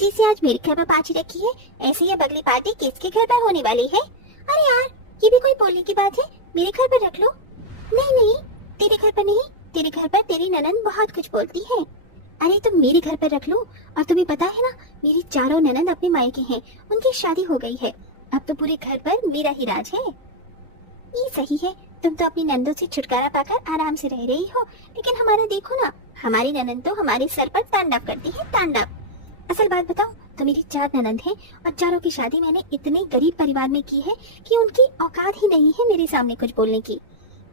जैसे आज मेरे घर पर पार्टी रखी है, ऐसे ही अब अगली पार्टी किसके घर पर होने वाली है? अरे यार, ये भी कोई बोलने की बात है? मेरे घर पर रख लो। नहीं नहीं, तेरे घर पर नहीं, तेरे घर पर तेरी ननद बहुत कुछ बोलती है। अरे तुम मेरे घर पर रख लो। और तुम्हें पता है ना, मेरी चारों ननद अपने मायके हैं, उनकी शादी हो गई है। अब तो पूरे घर पर मेरा ही राज है। ये सही है, तुम तो अपनी नंदों से छुटकारा पाकर आराम से रह रही हो, लेकिन हमारा देखो ना, हमारी ननद तो हमारे सर पर तांडव करती है, तांडव। असल बात बताओ, तो मेरी 4 ननद हैं और चारों की शादी मैंने इतने गरीब परिवार में की है कि उनकी औकात ही नहीं है मेरे सामने कुछ बोलने की।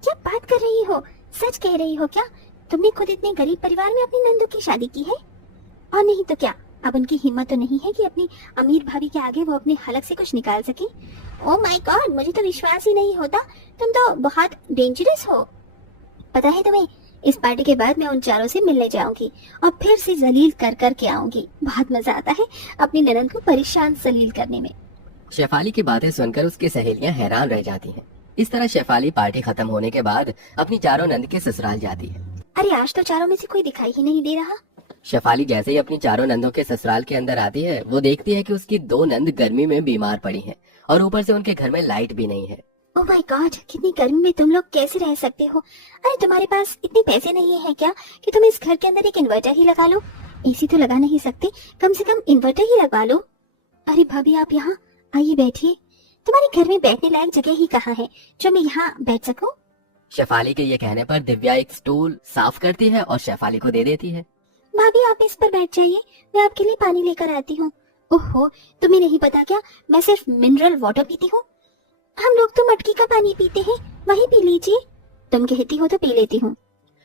क्या बात कर रही हो? सच कह रही हो क्या? तुमने खुद इतने गरीब परिवार में अपनी नंदों की शादी की है? और नहीं तो क्या, अब उनकी हिम्मत तो नहीं है कि अपनी अमीर भाभी के आगे वो अपने हलक से कुछ निकाल सके। ओह माय गॉड, मुझे तो विश्वास ही नहीं होता, तुम तो बहुत डेंजरस हो। पता है तुम्हें, इस पार्टी के बाद मैं उन चारों से मिलने जाऊंगी और फिर से जलील कर कर के आऊंगी। बहुत मजा आता है अपनी ननद को परेशान जलील करने में। शेफाली की बातें सुनकर उसकी सहेलियां हैरान रह जाती हैं। इस तरह शेफाली पार्टी खत्म होने के बाद अपनी चारों नंद के ससुराल जाती है। अरे आज तो चारों में से कोई दिखाई ही नहीं दे रहा। शेफाली जैसे ही अपनी चारों नंदों के ससुराल के अंदर आती है, वो देखती है कि उसकी 2 नंद गर्मी में बीमार पड़ी हैं और ऊपर से उनके घर में लाइट भी नहीं है। ओह माय गॉड, कितनी गर्मी में तुम लोग कैसे रह सकते हो? अरे तुम्हारे पास इतने पैसे नहीं है क्या कि तुम इस घर के अंदर एक इन्वर्टर ही लगा लो? एसी तो लगा नहीं सकते, कम से कम इन्वर्टर ही लगवा लो। अरे भाभी, आप यहाँ आइए, बैठिए। तुम्हारे घर में बैठने लायक जगह ही कहाँ है जो मैं यहाँ बैठ सकूं? शेफाली के ये कहने पर दिव्या एक स्टूल साफ करती है और शेफाली को दे देती है। भाभी आप इस पर बैठ जाइए, मैं आपके लिए पानी लेकर आती हूँ। ओहो, तुम्हें नहीं पता क्या, मैं सिर्फ मिनरल वाटर पीती हूँ। हम लोग तो मटकी का पानी पीते हैं, वही पी लीजिए। तुम कहती हो तो पी लेती हूँ।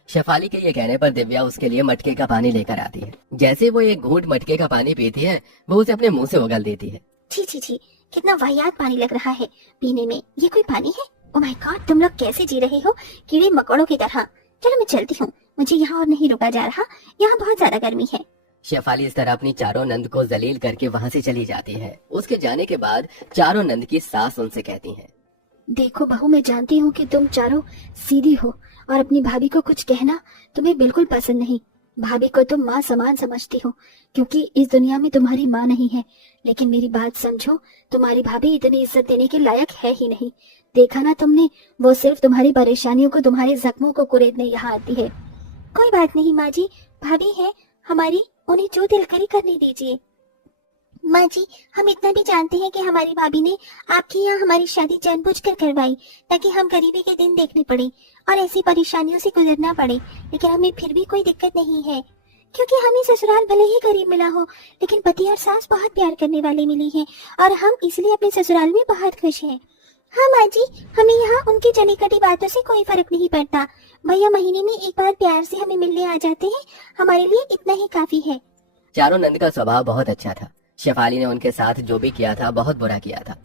शेफाली के ये कहने पर दिव्या उसके लिए मटके का पानी लेकर आती है। जैसे वो एक घूंट मटके का पानी पीती है, वो उसे अपने मुंह से उगल देती है। छी छी छी, कितना वाहियात पानी लग रहा है पीने में। ये कोई पानी है? ओह माय गॉड, तुम लोग कैसे जी रहे हो कीड़े मकोड़ों की तरह। चलो मैं चलती हूँ, मुझे यहाँ और नहीं रुका जा रहा, यहाँ बहुत ज्यादा गर्मी है। शेफाली इस तरह अपनी चारों नंद को जलील करके वहाँ से चली जाती है। उसके जाने के बाद चारों नंद की सास उनसे कहती है, देखो बहू, मैं जानती हूँ कि तुम चारों सीधी हो और अपनी भाभी को कुछ कहना तुम्हें बिल्कुल पसंद नहीं। भाभी को तुम माँ समान समझती हो क्योंकि इस दुनिया में तुम्हारी माँ नहीं है। लेकिन मेरी बात समझो, तुम्हारी भाभी इतनी इज्जत देने के लायक है ही नहीं। देखा ना तुमने, वो सिर्फ तुम्हारी परेशानियों को, तुम्हारे जख्मों को कुरेदने यहाँ आती है। कोई बात नहीं माँ जी, भाभी है हमारी, उन्हें जो दिल करे करने दीजिए। माँ जी, हम इतना भी जानते हैं कि हमारी भाभी ने आपके यहाँ हमारी शादी जानबूझकर करवाई ताकि हम गरीबी के दिन देखने पड़े और ऐसी परेशानियों से गुजरना पड़े। लेकिन हमें फिर भी कोई दिक्कत नहीं है क्योंकि हमें ससुराल भले ही गरीब मिला हो, लेकिन पति और सास बहुत प्यार करने वाले मिली हैं और हम इसलिए अपने ससुराल में बहुत खुश हैं। हाँ माँ जी, हमें यहाँ उनकी चली कटी बातों से कोई फर्क नहीं पड़ता। भैया महीने में एक बार प्यार से हमें मिलने आ जाते हैं, हमारे लिए इतना ही काफी है। चारों नंद का स्वभाव बहुत अच्छा था। शेफाली ने उनके साथ जो भी किया था बहुत बुरा किया था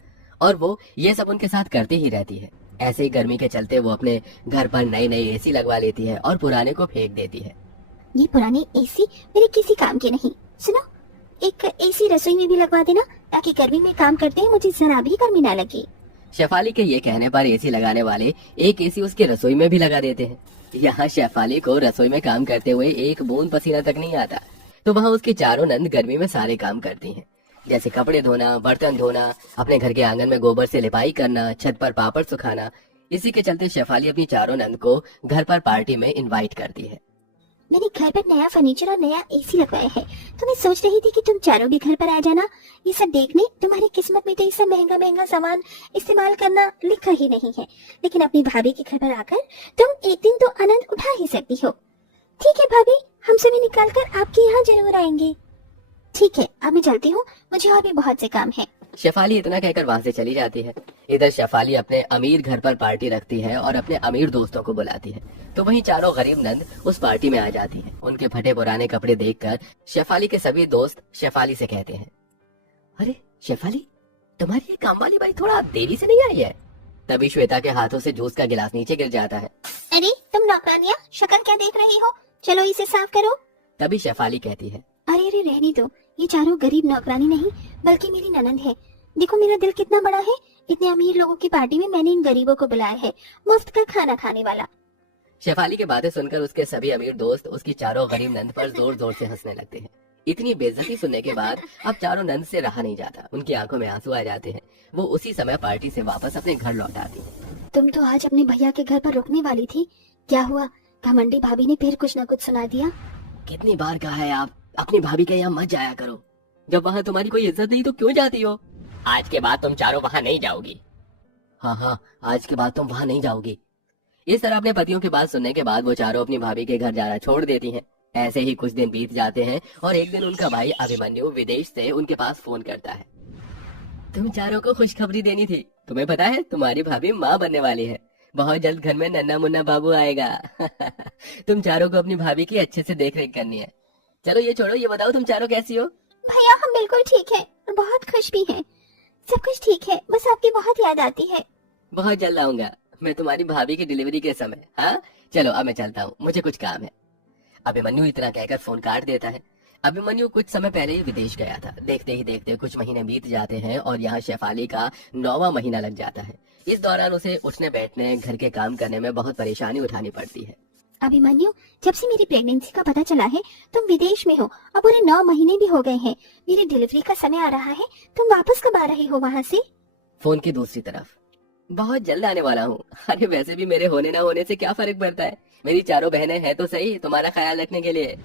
और वो ये सब उनके साथ करती ही रहती है। ऐसे ही गर्मी के चलते वो अपने घर पर नई नई एसी लगवा लेती है और पुराने को फेंक देती है। ये पुराने एसी मेरे किसी काम के नहीं। सुनो, एक एसी रसोई में भी लगवा देना ताकि गर्मी में काम करते हैं मुझे जरा भी गर्मी ना लगे। शेफाली के ये कहने पर एसी लगाने वाले एक एसी उसके रसोई में भी लगा देते हैं। यहाँ शेफाली को रसोई में काम करते हुए एक बूंद पसीना तक नहीं आता, तो वहाँ उसकी चारों नंद गर्मी में सारे काम करती हैं, जैसे कपड़े धोना, बर्तन धोना, अपने घर के आंगन में गोबर से लिपाई करना, छत पर पापड़ सुखाना। इसी के चलते शेफाली अपनी चारों नंद को घर पर पार्टी में इनवाइट करती है। मैंने घर पर नया फर्नीचर और नया एसी लगवाया है, तो मैं सोच रही थी कि तुम चारों भी घर पर आ जाना ये सब देखने। तुम्हारी किस्मत में तो ये सब महंगा महंगा सामान इस्तेमाल करना लिखा ही नहीं है, लेकिन अपनी भाभी के घर पर आकर तुम एक दिन तो आनंद उठा ही सकती हो। ठीक है भाभी, हम सभी निकाल कर आपके यहाँ जरूर आएंगे। ठीक है, अब मैं चलती हूँ, मुझे और भी बहुत से काम है। शेफाली इतना कहकर वहाँ से चली जाती है। इधर शेफाली अपने अमीर घर पर पार्टी रखती है और अपने अमीर दोस्तों को बुलाती है, तो वहीं चारों गरीब नंद उस पार्टी में आ जाती हैं। उनके फटे पुराने कपड़े देखकर शेफाली के सभी दोस्त शेफाली से कहते हैं, अरे शेफाली, तुम्हारी ये काम वाली बाई थोड़ा देरी से नहीं आई है। तभी श्वेता के हाथों से जूस का गिलास नीचे गिर जाता है। अरे तुम नौकरानियाँ, शक्ल क्या देख रही हो, चलो इसे साफ करो। तभी शेफाली कहती है, अरे अरे रहने दो, ये चारों गरीब नौकरानी नहीं बल्कि मेरी ननद है। देखो मेरा दिल कितना बड़ा है, इतने अमीर लोगों की पार्टी में मैंने इन गरीबों को बुलाया है, मुफ्त का खाना खाने वाला। शेफाली की बातें सुनकर उसके सभी अमीर दोस्त उसकी चारों गरीब नंद पर जोर जोर से हंसने लगते हैं। इतनी बेइज्जती सुनने के बाद अब चारों नंद से रहा नहीं जाता। उनकी आंखों में आंसू आ जाते हैं। वो उसी समय पार्टी से वापस अपने घर लौट आती है। तुम तो आज अपने भैया के घर पर रुकने वाली थी, क्या हुआ? घमंडी भाभी ने फिर कुछ न कुछ सुना दिया। कितनी बार कहा है आप अपनी भाभी के यहाँ मत जाया करो। जब वहाँ तुम्हारी कोई इज्जत नहीं तो क्यों जाती हो? आज के बाद तुम चारों वहाँ नहीं जाओगी। हाँ, आज के बाद तुम वहाँ नहीं जाओगी। इस तरह अपने पतियों की बात सुनने के बाद वो चारों अपनी भाभी के घर जाना छोड़ देती हैं। ऐसे ही कुछ दिन बीत जाते हैं और एक दिन उनका भाई अभिमन्यु विदेश से उनके पास फोन करता है। तुम चारों को खुशखबरी देनी थी। तुम्हें पता है तुम्हारी भाभी माँ बनने वाली है। बहुत जल्द घर में नन्ना मुन्ना बाबू आएगा। तुम चारों को अपनी भाभी की अच्छे से देख रेख करनी है। चलो ये छोड़ो, ये बताओ तुम चारों कैसी हो? भैया हम बिल्कुल ठीक हैं और बहुत खुश भी हैं। सब कुछ ठीक है, बस आपकी बहुत याद आती है। बहुत जल्द आऊंगा मैं तुम्हारी भाभी की डिलीवरी के समय। हाँ चलो अब मैं चलता हूँ, मुझे कुछ काम है। अभिमन्यु इतना कहकर फोन काट देता है। अभिमन्यु कुछ समय पहले ही विदेश गया था। देखते ही देखते कुछ महीने बीत जाते हैं और यहाँ शेफाली का 9वां महीना लग जाता है। इस दौरान उसे उठने बैठने घर के काम करने में बहुत परेशानी उठानी पड़ती है। अभिमन्यु, जब से मेरी प्रेगनेंसी का पता चला है तुम विदेश में हो और पूरे 9 महीने भी हो गए हैं। मेरी डिलीवरी का समय आ रहा है, तुम वापस कब आ रहे हो वहाँ से? फोन की दूसरी तरफ, बहुत जल्द आने वाला हूँ। अरे वैसे भी मेरे होने ना होने से क्या फर्क पड़ता है, मेरी चारों बहनें हैं तो सही तुम्हारा ख्याल रखने के लिए।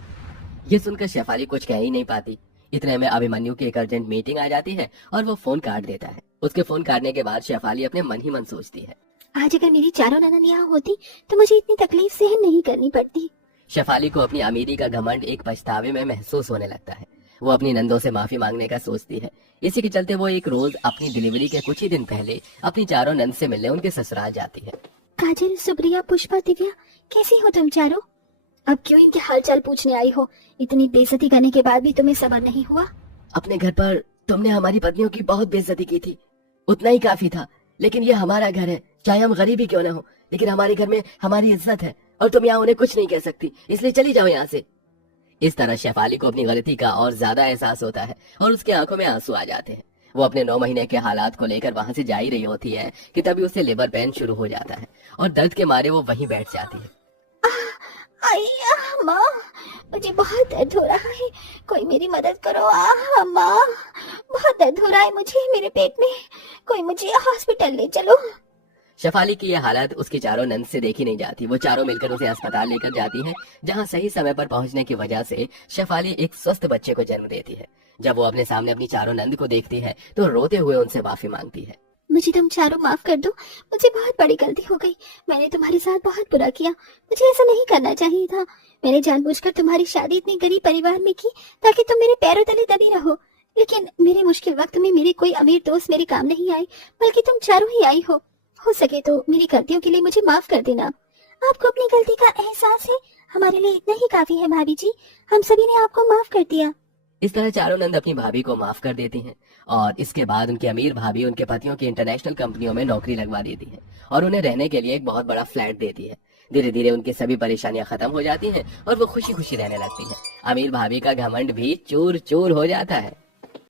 ये सुनकर शेफाली कुछ कह ही नहीं पाती। इतने में अभिमन्यु की एक अर्जेंट मीटिंग आ जाती है और वो फोन काट देता है। उसके फोन काटने के बाद शेफाली अपने मन ही मन सोचती है, आज अगर मेरी चारों ननद यहाँ होती तो मुझे इतनी तकलीफ सहन नहीं करनी पड़ती। शेफाली को अपनी अमीरी का घमंड एक पछतावे में महसूस होने लगता है। वो अपनी नंदों से माफी मांगने का सोचती है। इसी के चलते वो एक रोज अपनी डिलीवरी के कुछ ही दिन पहले अपनी चारों नंद से मिलने उनके ससुराल जाती है। काजल, सुप्रिया, पुष्पा, दिव्या, कैसी हो तुम चारों? अब क्यों इनके हालचाल पूछने आई हो? इतनी बेइज्जती करने के बाद भी तुम्हें सब्र नहीं हुआ? अपने घर पर तुमने हमारी पत्नियों की बहुत बेइज्जती की थी, उतना ही काफी था। लेकिन ये हमारा घर है, चाहे हम गरीब ही क्यों न हो, लेकिन हमारे घर में हमारी इज्जत है और तुम यहाँ उन्हें कुछ नहीं कह सकती, इसलिए चली जाओ यहाँ से। इस तरह शेफाली को अपनी गलती का और ज्यादा एहसास होता है और उसके आंखों में आंसू आ जाते हैं। वो अपने 9 महीने के हालात को लेकर वहां से जा ही रही होती है कि तभी उसे लेबर पेन शुरू हो जाता है और दर्द के मारे वो वहीं बैठ जाती है। माँ, मुझे बहुत दर्द हो रहा है, कोई मेरी मदद करो। माँ, बहुत दर्द हो रहा है मुझे मेरे पेट में, कोई मुझे हॉस्पिटल ले चलो। शेफाली की यह हालत उसकी चारों नंद से देखी नहीं जाती। वो चारों मिलकर उसे अस्पताल लेकर जाती हैं, जहां सही समय पर पहुंचने की वजह से शेफाली एक स्वस्थ बच्चे को जन्म देती है। जब वो अपने सामने अपनी चारों नंद को देखती है तो रोते हुए उनसे माफी मांगती है। मुझे तुम चारों माफ कर दो, मुझे बहुत बड़ी गलती हो गई। मैंने तुम्हारे साथ बहुत बुरा किया, मुझे ऐसा नहीं करना चाहिए था। मैंने जानबूझकर तुम्हारी शादी इतने गरीब परिवार में की ताकि तुम मेरे पैरों तले दबी रहो। लेकिन मेरे मुश्किल वक्त में मेरे कोई अमीर दोस्त मेरे काम नहीं आए, बल्कि तुम चारों ही आई हो। हो सके तो मेरी गलतियों के लिए मुझे माफ कर देना। आपको अपनी गलती का एहसास है, हमारे लिए इतना ही काफी है भाभी जी, हम सभी ने आपको माफ कर दिया। इस तरह चारों नंद अपनी भाभी को माफ कर देती हैं और इसके बाद उनकी अमीर भाभी उनके पतियों की इंटरनेशनल कंपनियों में नौकरी लगवा देती है और उन्हें रहने के लिए एक बहुत बड़ा फ्लैट देती है। धीरे धीरे उनकी सभी परेशानियां खत्म हो जाती हैं और वो खुशी खुशी रहने लगती है। अमीर भाभी का घमंड भी चूर चूर हो जाता है।